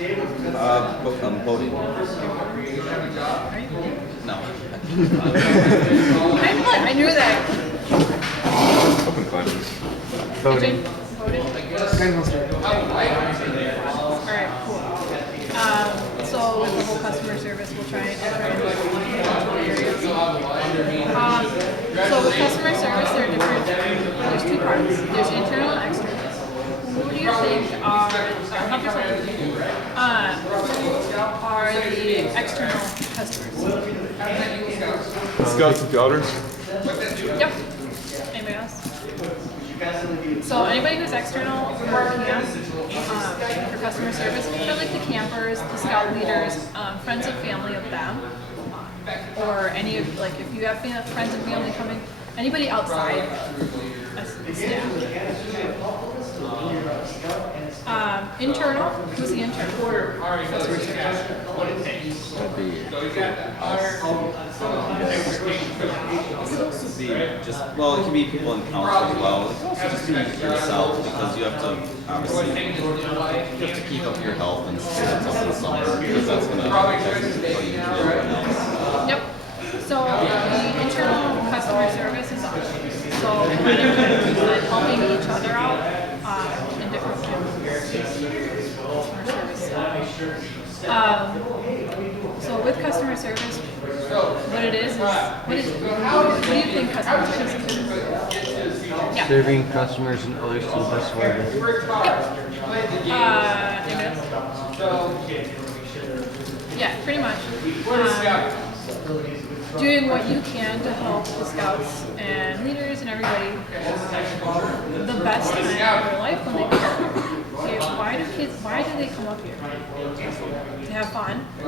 Boating. Are you voting? No. I knew that. Open questions. Voting. Voting. Alright, cool. So with the whole customer service, we'll try and go into areas. So with customer service, there are different, there's two parts. There's internal and external. Who do you think are, help yourself, are the external customers? Scouts and Scouters. Yep. Anybody else? So anybody who's external for camp, for customer service, they're like the campers, the scout leaders, friends and family of them, or any of, like if you have friends and family coming, anybody outside as the staff. Internal, who's the internal? Customer service. Just well, it can be people in council as well. It can also just be yourself because you have to obviously keep up your health and spirits over the summer because that's going to affect everyone else. Yep. So the internal customer service is awesome. So kind of helping each other out in different customer service. So with customer service, what it is what do you think customer service is? Yeah. Serving customers and others to the best of our ability. Yeah, pretty much. Doing what you can to help the scouts and leaders and everybody the best time of their life when they come here. Okay, why do they come up here? To have fun. A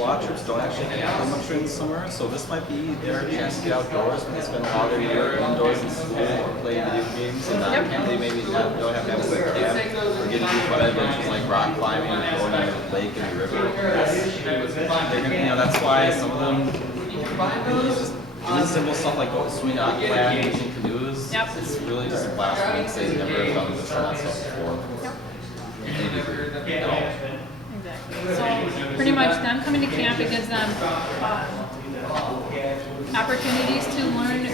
lot of trips don't actually have much during the summer, so this might be their chance to get outdoors when they spend a lot of their year indoors in school or playing video games, and not they maybe don't have to have a quick camp or get to do fun adventures like rock climbing or going on the lake and the river. They're gonna, that's why some of them just doing simple stuff like going swimming on land, using canoes. Yep. It's really just a blast when they say they've never done this kind of stuff before. At all. Exactly. So pretty much them coming to camp, it gives them opportunities to learn new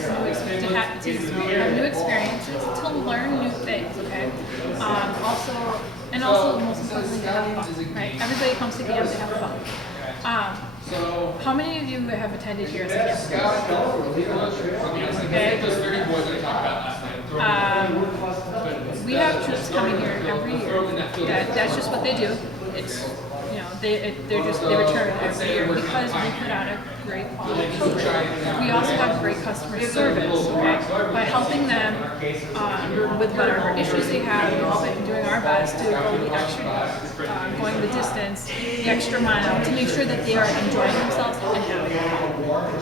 experiences, to learn new things. Okay. Also most importantly, to have fun. Right. Everybody comes to camp to have fun. How many of you have attended here as a camp? Okay. We have troops coming here every year. That's just what they do. It's they return every year because we put on a great quality program. We also have great customer service, okay? By helping them with whatever issues they have, doing our best to go the extra, going the distance, the extra mile to make sure that they are enjoying themselves and having fun.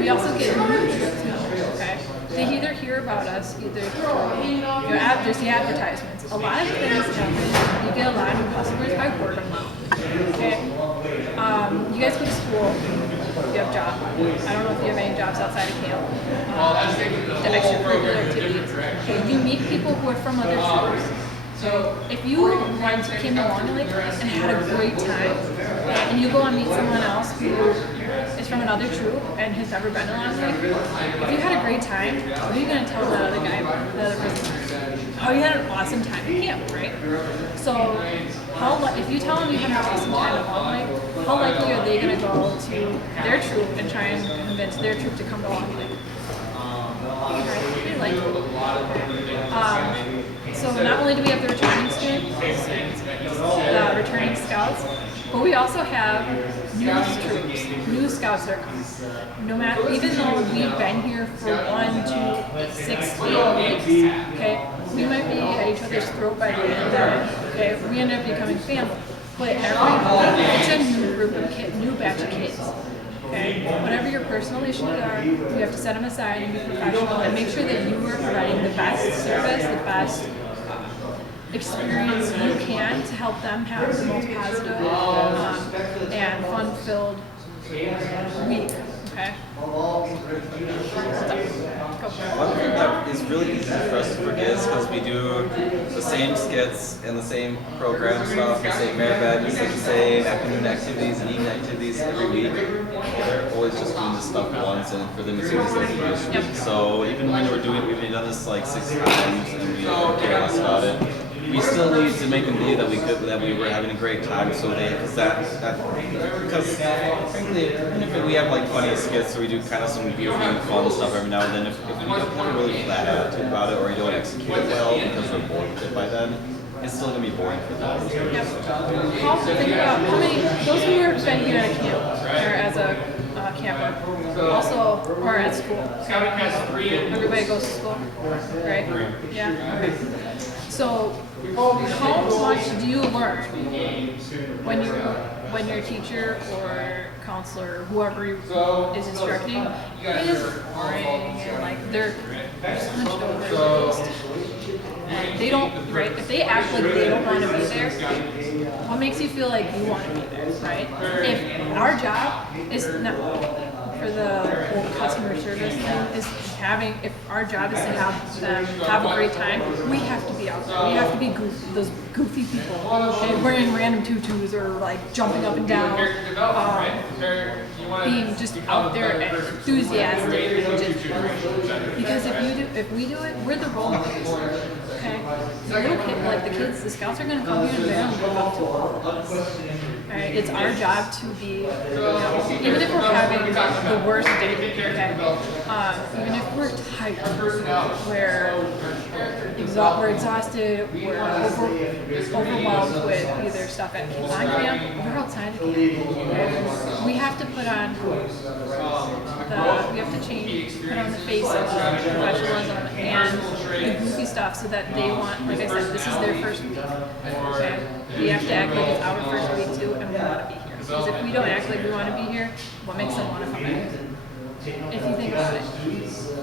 We also get new troops now, okay? They either hear about us, there's the advertisements. A lot of things happen. You get a lot of new customers by word of mouth. Okay. You guys go to school. You have jobs. I don't know if you have any jobs outside of camp. The extracurricular activities. Okay. You meet people who are from other troops. So if you came to Long Lake and had a great time, and you go and meet someone else who is from another troop and has never been to Long Lake, if you had a great time, what are you going to tell that other guy, the other person? Oh, you had an awesome time at camp, right? So if you tell them you had an awesome time at Long Lake, how likely are they going to go to their troop and try and convince their troop to come to Long Lake? Pretty likely. So not only do we have the returning students, the returning scouts, but we also have new troops, new scouts that are coming. No matter, even though we've been here for 1, 2, 6, 8 weeks, okay, we might be at each other's throat by the end of it, okay, we end up becoming family. But every week, it's a new group of kids, new batch of kids. Okay? Whatever your personal issues are, you have to set them aside and be professional and make sure that you are providing the best service, the best experience you can to help them have the most positive and fun-filled week. Okay? One thing that is really easy for us to forget is because we do the same skits and the same program stuff, the same merit badges, the same afternoon activities and evening activities every week. They're always just doing this stuff once, and for them it's always like a Yep. So even when we've been done this like 6 times, and we don't care less about it. We still need to make them believe that we were having a great time. So because frankly, even if we have like funny skits, or we do kind of some goofy and fun stuff every now and then, if we don't have a really flat attitude about it, or we don't execute it well because we're bored with it by then, it's still gonna be boring for them. Yep. Think about how many those who have been here at camp or as a camper, also or at school. Everybody goes to school, right? Yeah. Okay. So, how much do you learn when your teacher or counselor, or whoever is instructing, is boring and like they're hunched over and they don't, right? If they act like they don't want to be there, what makes you feel like you want to be there, right? If our job is not for the whole customer service thing is if our job is to have them have a great time, we have to be out there. We have to be those goofy people and wearing random tutus or like jumping up and down, being just out there and enthusiastic. Because if we do it, we're the role models. Okay, the little kid, like the kids, the scouts are gonna come here and they're gonna look up to all of us. Right? It's our job to be, even if we're having the worst day, okay, even if we're tired, we're exhausted, we're overwhelmed with either stuff at camp, we're outside of camp. Right? We have to put on put on the face of professionalism and the goofy stuff so that they want, like I said, this is their first week. Okay? We have to act like it's our first week too, and we want to be here. Because if we don't act like we want to be here, what makes them want to come back? If you think about it.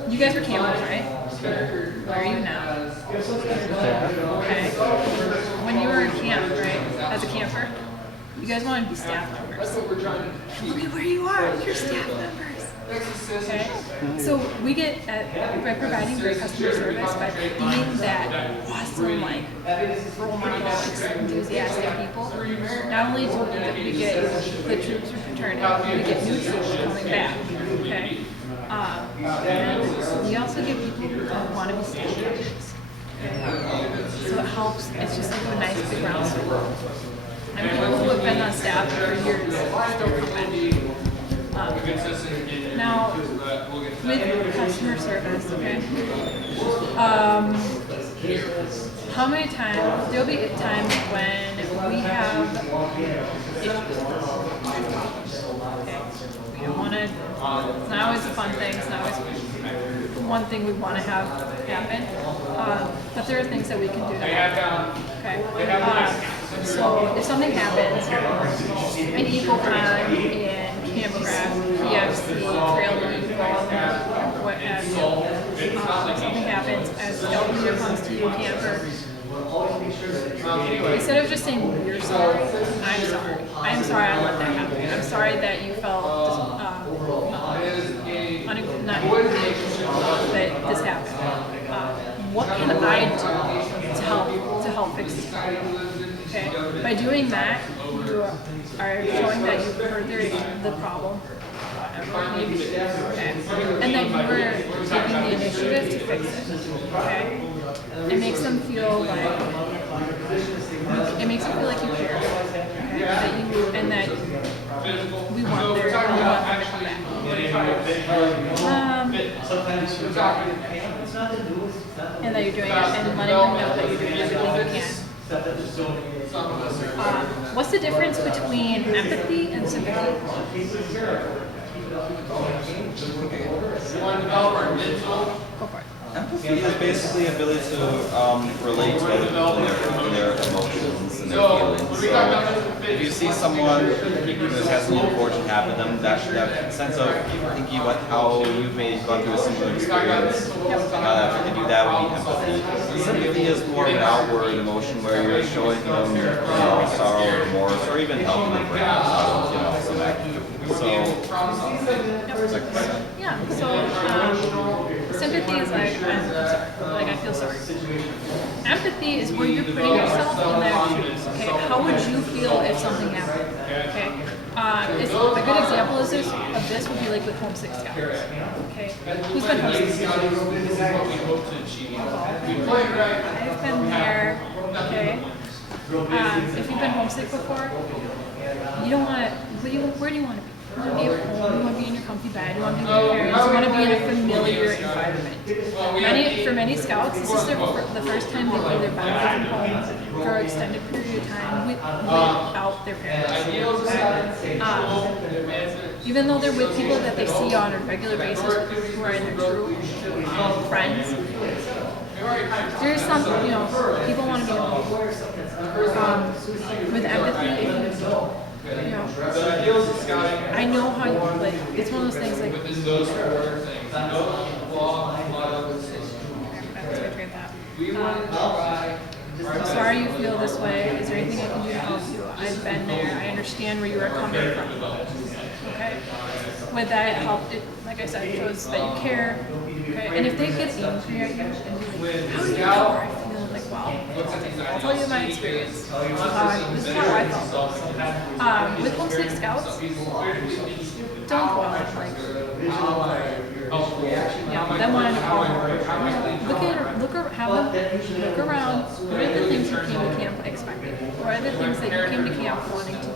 You guys were campers, right? Where are you now? Okay. When you were in camp, right, as a camper, you guys wanted to be staff members. Look at where you are, you're staff members. Okay? So we get by providing great customer service, by being that awesome, like, role model, enthusiastic people, not only do we get the troops returning, we get new troops coming back. Okay? And we also get people who want to be staff members. Okay? So it helps, it's just like a nice big round circle. And people who have been on staff for years still come back. Now, with customer service, okay, how many times, there'll be times when we have issues. Okay, we don't want to, it's not always a fun thing, it's not always one thing we want to have happen, but there are things that we can do to help. Okay, so if something happens, an EcoCon in Campcraft, PFC, Trail League, what have you, something happens, as scout leader comes to you, camper, instead of just saying you're sorry, I'm sorry. I'm sorry I let that happen. I'm sorry that you felt not that this happened. What can I do to help fix this problem? Okay. By doing that, you are showing that you've heard the problem, whatever it may be, okay, and that you were taking the initiative to fix it. Okay. It makes them feel like you care, okay? That you and that we want them to come back. And that you're doing it, and letting them know that you're doing everything you can. What's the difference between empathy and sympathy? Go for it. Empathy is basically the ability to relate to other people and their emotions and their feelings. So if you see someone who has had some misfortune happen to them, that sense of thinking about how you've gone through a similar experience, if you can do that would be empathy. Sympathy is more of an outward emotion where you're showing them sorrow or remorse, or even helping them perhaps out of some activity. So sympathy is like, I'm sorry, like I feel sorry. empathy is where you're putting yourself in their shoes. Okay, how would you feel if something happened? Okay, it's, a good example is this of this would be like with Homesick Scouts. Okay, who's been Homesick Scouts? I've been there. Okay, if you've been homesick before, you don't want to. Where do you want to be? You want to be at home, you want to be in your comfy bed, you want to be with your parents, you want to be in a familiar environment. For many scouts, this is the first time they feel their body from home for an extended period of time without their parents. Even though they're with people that they see on a regular basis who are in their true friends, there's some, people want to be alone. With empathy, if I know how you, like, it's one of those things, like, I'm sorry you feel this way. Is there anything I can do to help you? I've been there. I understand where you are coming from. Okay? With that, like I said, it shows that you care. Okay? And if they get angry at you and be like, how do you know where I feel? Like, well, I'll tell you my experience. This is how I felt. With Homesick Scouts, don't dwell on, like, them wanting to call home. Look around. What are the things you came to camp expecting? What are the things that you came to camp wanting to do?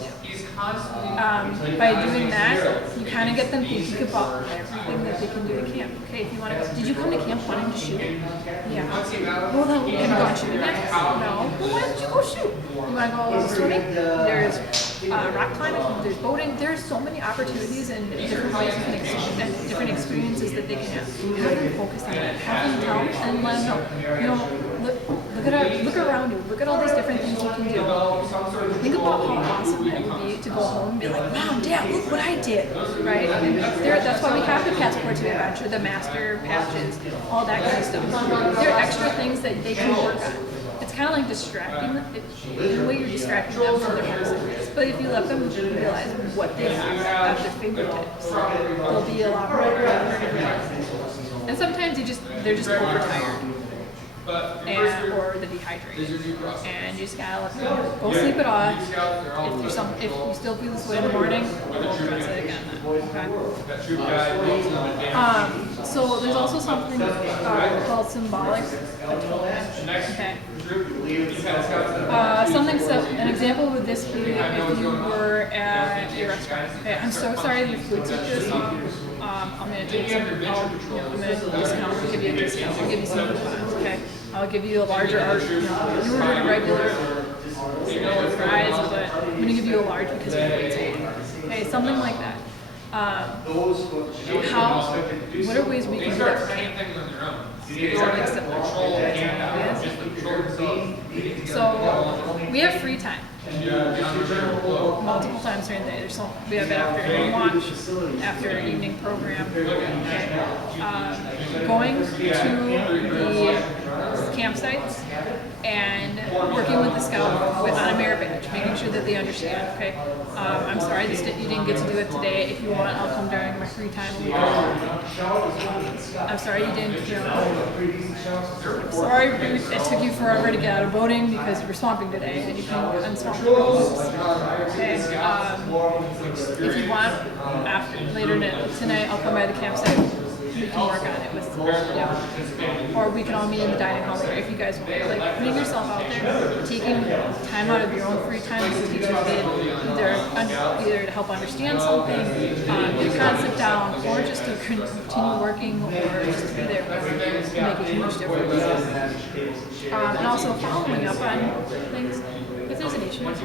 By doing that, you kind of get them thinking about everything that they can do to camp. Okay, if you want to, did you come to camp wanting to shoot? Yeah. Well, then, have you gone shooting next? No. Well, why did you go shoot? You want to go swimming? There's rock climbing, there's boating. There's so many opportunities and different ways you can experience, different experiences that they can have. Have them focus on it. Have them tell and let them know. Look around you. Look at all these different things you can do. Think about how awesome it would be to go home and be like, Mom, Dad, look what I did, right? And that's why we have the Passport to Adventure, the master patches, all that kind of stuff. There are extra things that they can work on. It's kind of like distracting them. In a way, you're distracting them from their homesickness. But if you let them realize what they have at their fingertips, they'll be a lot more. And sometimes they're just overtired. Or the dehydrated, and you just gotta let them go sleep it off. If you still feel this way in the morning, we'll address it again. Okay. So there's also something called symbolic atonement. Okay. An example would this be if you were at a restaurant. Okay, I'm so sorry your food's like this. I'm gonna take some. I'm gonna discount. I'll give you a discount. I'll give you some coupons. Okay. I'll give you a larger. You ordered a regular fries, but I'm gonna give you a large because your food's so. Okay, something like that. What are ways we can do that? Something similar. So we have free time. Multiple times during the day. We have it after evening watch, after evening program. Going to the campsites and working with the scout on a merit badge, making sure that they understand. Okay, I'm sorry you didn't get to do it today. If you want, I'll come during my free time. I'm sorry you didn't. Sorry it took you forever to get out of boating because you were swamping today and you couldn't unswamp the boats. Okay, if you want, later tonight, I'll come by the campsite. We can work on it with, or we can all meet in the dining hall later if you guys want. Like putting yourself out there, taking time out of your own free time to teach your kid either to help understand something, get a concept down, or just to continue working, or just to be there to make a huge difference. And also following up on things. If there's an issue, like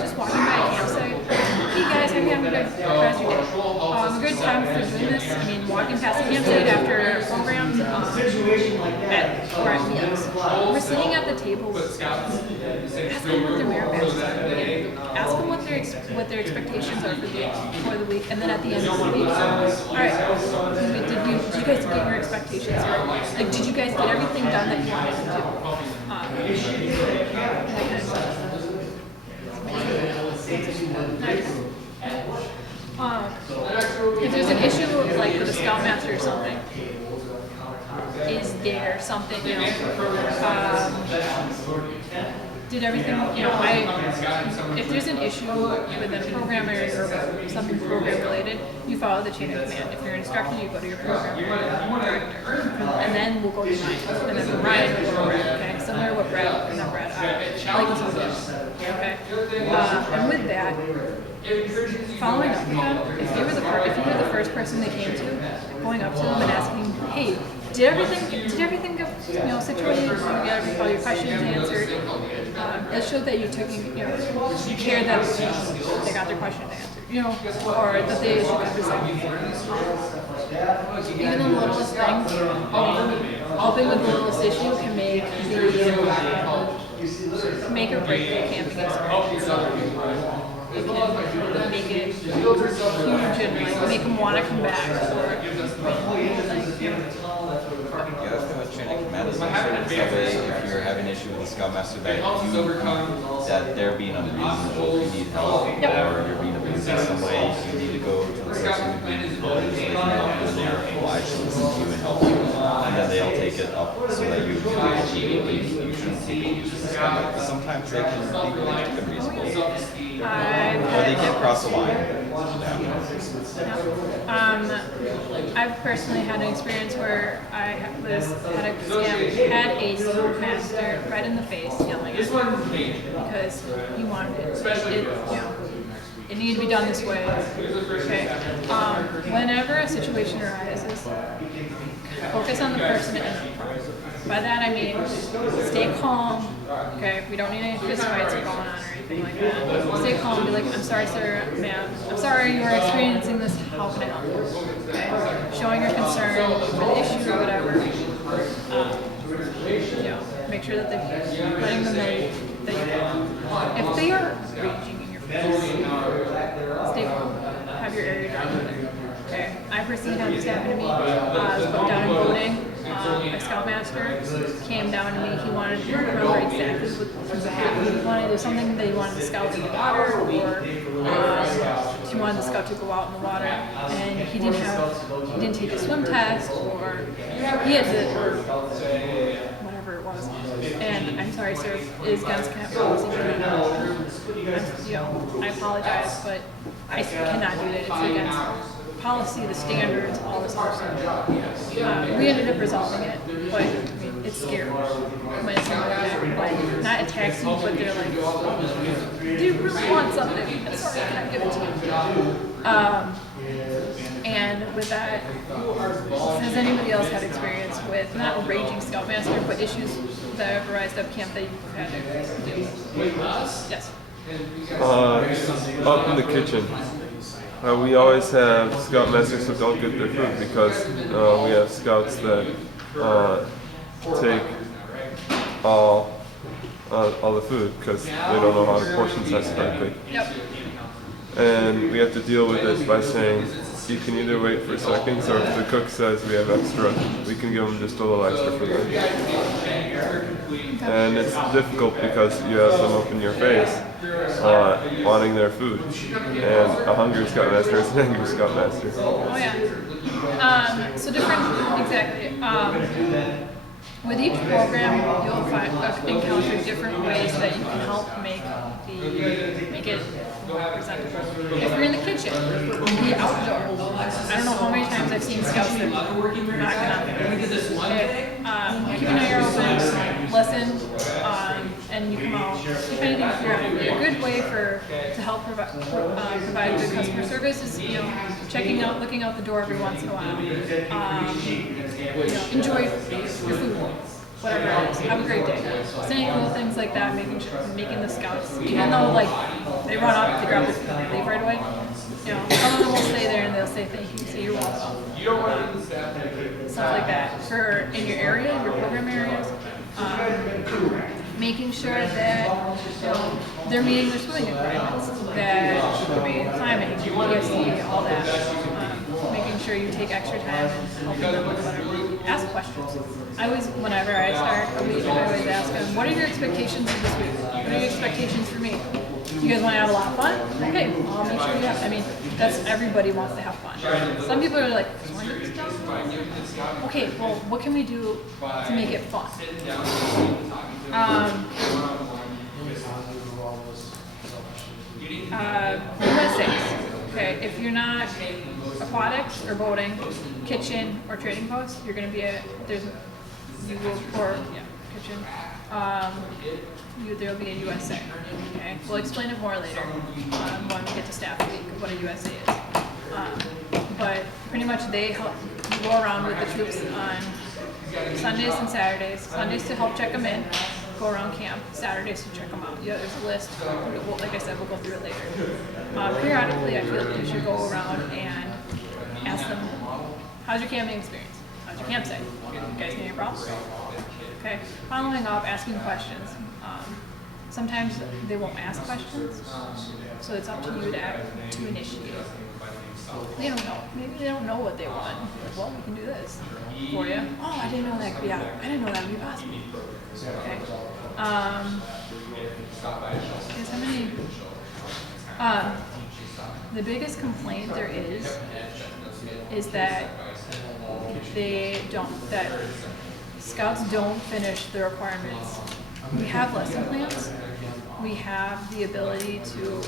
just walking by a campsite, hey guys, hope you're having a good rest of your day. A good time for doing this. I mean, walking past the campsite after programs or at meals. We're sitting at the table with scouts. Ask them what their merit badges are. Ask them what their expectations are for the week, and then at the end of the week, all right, did you guys get your expectations right? Like, did you guys get everything done that you wanted to do? If there's an issue like with a scoutmaster or something, is dare something, did everything, if there's an issue with a program area or something program related, you follow the chain of command. If you're an instructor, you go to your program director. And then we'll go to mine. And then from Ryan, we'll go to Brad, okay? Similar to what Brad, or not Brad, like okay? And with that, following up with them, if you were the first person they came to, going up to them and asking, hey, did everything go, situated? Did you get all your questions answered? It showed that you took, you cared that they got their questions answered, or that the issue got resolved. Even the littlest thing, helping with the littlest issue can make or break the camping experience. It can make it huge and make them want to come back. Yeah, that's pretty much chain of command. Is make sure that if you're having an issue with the Scoutmaster that they're being unreasonable, if you need help, or you're being abused in some way, you need to go to the person who believes they can help you, and they're obliged to listen to you and help you. And then they'll take it up so that you shouldn't take abuse in the Scoutmaster. Because sometimes they can be really unreasonable. Or they can cross the line. I've personally had an experience where I had a Scoutmaster right in the face yelling at me because he wanted it needed to be done this way. Okay. Whenever a situation arises, focus on the person in the front. By that I mean stay calm. Okay, we don't need any fist fights going on or anything like that. Stay calm. Be like, I'm sorry, sir, ma'am. I'm sorry you are experiencing this. How can I help you? Okay, showing your concern for the issue or whatever. Make sure that they're letting them know that if they are raging in your face, stay calm. Have your area down. Okay, I personally had this happen to me. I was put down in voting. A Scoutmaster came down to me. He wanted to remember exactly what he wanted. There was something that he wanted the scout in the water, or he wanted the scout to go out in the water, and he didn't take a swim test, or he had to, whatever it was. And I'm sorry, sir, it is against camp policy. I apologize, but I cannot do that. It's against policy, the standards, all this other stuff. We ended up resolving it, but it's scary when someone like not attacks you, but they're like, do you really want something? I'm sorry, can I give it to you? And with that, has anybody else had experience with not a raging Scoutmaster, but issues that have arisen at camp that you've had to deal with? Yes. Up in the kitchen. We always have Scoutmasters who don't get their food because we have scouts that take all the food because they don't know how to portion size correctly. Yep. And we have to deal with it by saying you can either wait for seconds, or if the cook says we have extra, we can give them just a little extra for them. And it's difficult because you have them up in your face wanting their food. And a hungry Scoutmaster is an angry Scoutmaster. Oh yeah. So different, exactly. With each program, you'll encounter different ways that you can help make it presentable. If you're in the kitchen, be outdoor. I don't know how many times I've seen scouts that are not going to keep an eye open, listen, and you come out. If anything, if you're out, a good way to help provide good customer service is looking out the door every once in a while. Enjoy your food, whatever it is. Have a great day. Saying little things like that, making the scouts, even though they run up, they grab the food, and they leave right away. Some of them will stay there and they'll say thank you, say you're welcome. Stuff like that. In your area, your program areas, making sure that they're meeting their swimming requirements, that could be climbing, ESC, all that. Making sure you take extra time and helping them with whatever. Ask questions. Whenever I start a week, I always ask them, what are your expectations for this week? What are your expectations for me? You guys want to have a lot of fun? Okay, I'll make sure you have. I mean, that's everybody wants to have fun. Some people are like, "Just want to get this done." Okay, well, what can we do to make it fun? USAs. Okay, if you're not aquatics or boating, kitchen or trading post, you're going to be you will or yeah, kitchen. There will be a USA. Okay, we'll explain it more later when we get to staff week what a USA is. But pretty much they help you go around with the troops on Sundays and Saturdays. Sundays to help check them in, go around camp. Saturdays to check them out. Yeah, there's a list. Like I said, we'll go through it later. Periodically, I feel like you should go around and ask them, how's your camping experience? How's your campsite? You guys need any problems? Okay. Following up, asking questions. Sometimes they won't ask questions, so it's up to you to initiate. They don't know. Maybe they don't know what they want. Like, well, we can do this for you. Oh, I didn't know that could be out. I didn't know that would be possible. Okay. Guys, how many? The biggest complaint there is that that scouts don't finish the requirements. We have lesson plans. We have the ability to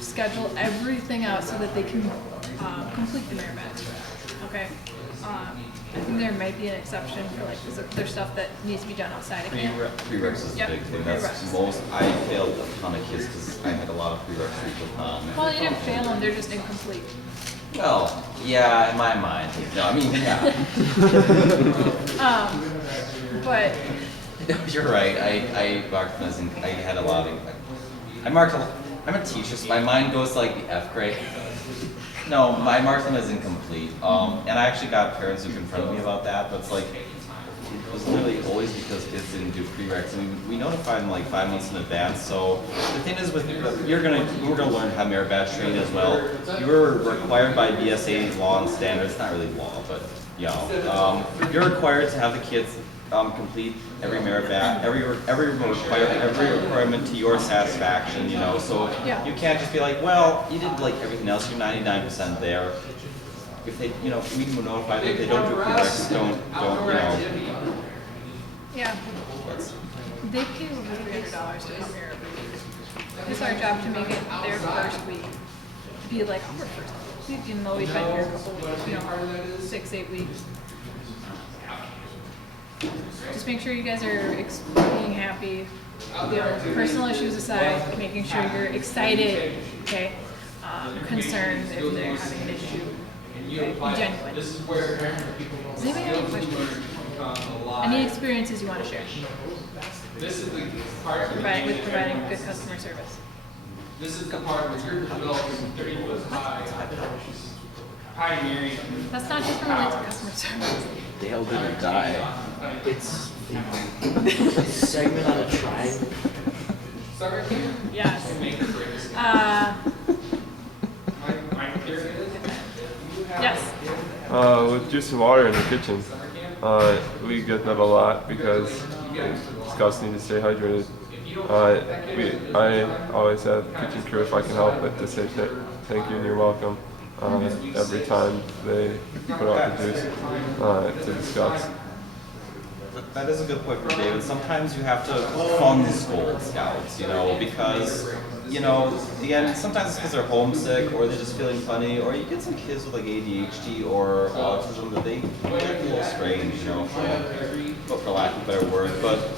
schedule everything out so that they can complete the merit badge. Okay. I think there might be an exception for like there's stuff that needs to be done outside of camp. Prereqs is a big thing. That's most. I failed a ton of kids because I had a lot of prereqs people on. Well, you didn't fail them; they're just incomplete. Well, yeah, in my mind. No, I mean, yeah. But You're right. I marked them as I had a lot of. I'm a teacher, so my mind goes to like the F grade. No, I marked them as incomplete. And I actually got parents who confronted me about that, but it's like, it was literally always because kids didn't do prereqs. And we notified them like 5 months in advance. So the thing is, we're gonna learn how merit badge trained as well. You were required by BSA law and standards, not really law, but you're required to have the kids complete every merit badge, every requirement to your satisfaction, so Yeah. you can't just be like, well, you did like everything else, you're 99% there. If they, we notify them if they don't do prereqs, don't. yeah, they pay over $300 to come here every week. It's our job to make it their first week be like our first week, even though we've been here a couple weeks, 6-8 weeks. Just make sure you guys are being happy. Personal issues aside, making sure you're excited, okay? Concerned if they're having an issue. Okay? Be genuine. Does anybody have any questions? Any experiences you want to share? Providing good customer service. This is the part where you're developing 30-foot high pioneering. That's not just related to customer service. Dale didn't die. It's a segment on a triangle. Start right here. Yes. Make or break this. My theory is you have Yes. With juice and water in the kitchen, we get that a lot because scouts need to stay hydrated. I always have kitchen crew if I can help it to say thank you and you're welcome every time they put out the juice to the scouts. That is a good point for David. Sometimes you have to fun scold scouts, because, again, sometimes it's because they're homesick or they're just feeling funny, or you get some kids with like ADHD or autism that they act a little strange, for lack of a better word. But,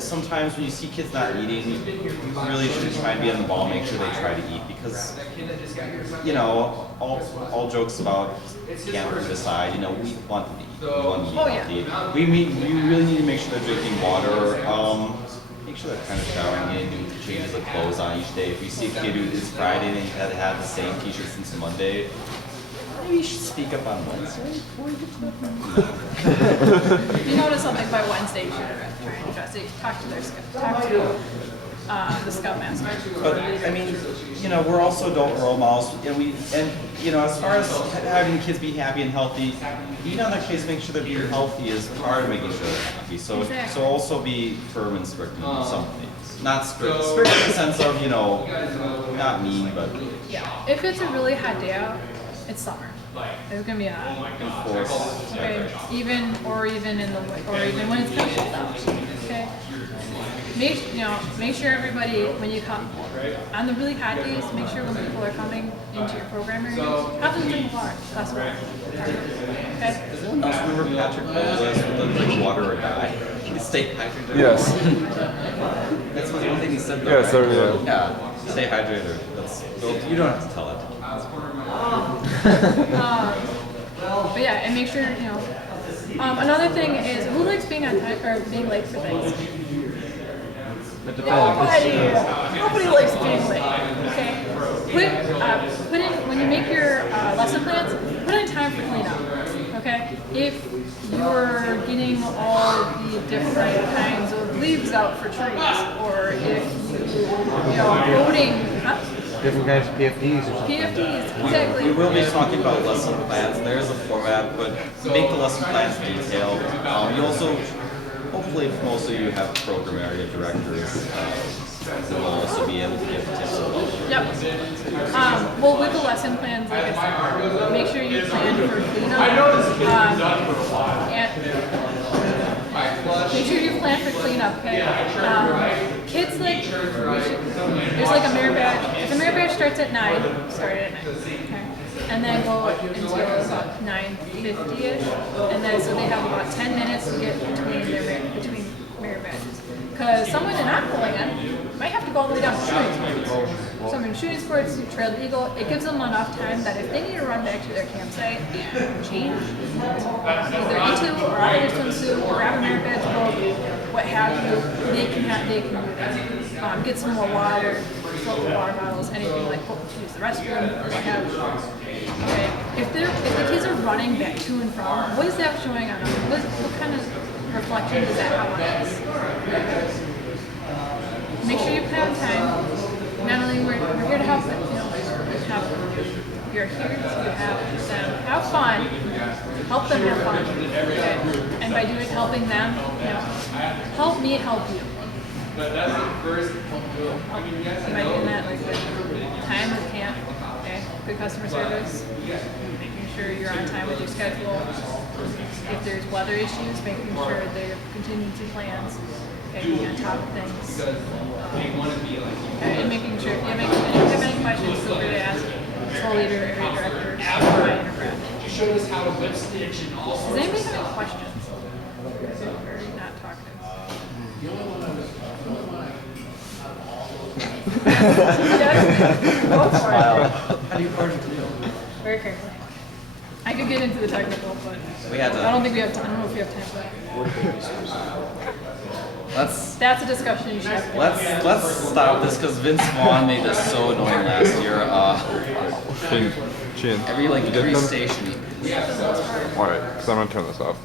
sometimes when you see kids not eating, you really should try and be on the ball, make sure they try to eat, because, all jokes about can't we decide, we want them to eat. We want them to eat healthy. We really need to make sure they're drinking water, make sure they're kind of showering, getting new changes of clothes on each day. If you see a kid who is Friday and he had the same t-shirt since Monday, maybe you should speak up on Wednesday before you get to that. If you notice something by Wednesday, you should try and address it. Talk to their the Scoutmaster. But I mean, you know, we're also adult role models, and you know, as far as having the kids be happy and healthy, being on their case, make sure they're being healthy is part of making sure they're happy. So Exactly. so also be firm and strict in some things, not strict in the sense of, you know, not mean, but Yeah. If it's a really hot day out, it's summer. It's gonna be hot. enforce. Okay. Even in the or even when it's kind of cold out. Okay. Make sure everybody when you come on the really hot days, make sure when people are coming into your program area, have them drink water, glass of water. Okay. Does anyone else remember Patrick Robles with the drink water or die? Stay hydrated. Yes. That's one thing he said though. Yeah, right? so, Yeah. Stay hydrated. That's you don't have to tell it. But yeah, and make sure another thing is who likes being on time or being late for things. Nobody likes being late. Okay. Put in when you make your lesson plans. Put in time for cleanup. Okay. If you're getting all the different kinds of leaves out for trees, or if you're voting, Different kinds of PFDs or something. PFDs, exactly. We will be talking about lesson plans. There is a format, but make the lesson plans detailed. You also, hopefully, most of you have program area directors who will also be able to give tips about it. Yep. Well, with the lesson plans, like I said, make sure you plan for cleanup. And make sure you plan for cleanup, okay? Kids there's like a merit badge. If the merit badge starts at 9, start it at 9. Okay? And then go until about 9:50ish. And then so they have about 10 minutes to get between merit badges. Because someone in not pulling in might have to go all the way down to shooting sports. Someone in shooting sports, Trail the Eagle, it gives them enough time that if they need to run back to their campsite and change, either into or out of their swimsuit, or grab a merit badge book, what have you, they can do that. Get some more water, fill the water bottles, anything like use the restroom, what have you. Okay. If the kids are running back to and from, what is that showing on them? What kind of reflection does that have on us? Make sure you plan time. Not only we're here to help them, you're here to have them have fun, help them have fun, okay? And by helping them, help me help you. But that's the first. By doing that, like with time with camp, okay? Good customer service, making sure you're on time with your schedule. If there's weather issues, making sure there are contingency plans, okay, being on top of things. And making sure if you have any questions, feel free to ask control leader, area director, or my interpreter. You showed us how to whip stitch and all Does sorts anybody of have any stuff. questions? Very not talkative. Go for it. How do you approach it? Very carefully. I could get into the technical, but We had to. I don't think we have time. I don't know if we have time for that. Let's That's a discussion you should have. let's stop this because Vince Vaughn made this so annoying last year. Chin. Every like You did every them? station. Alright, so I'm gonna turn this off.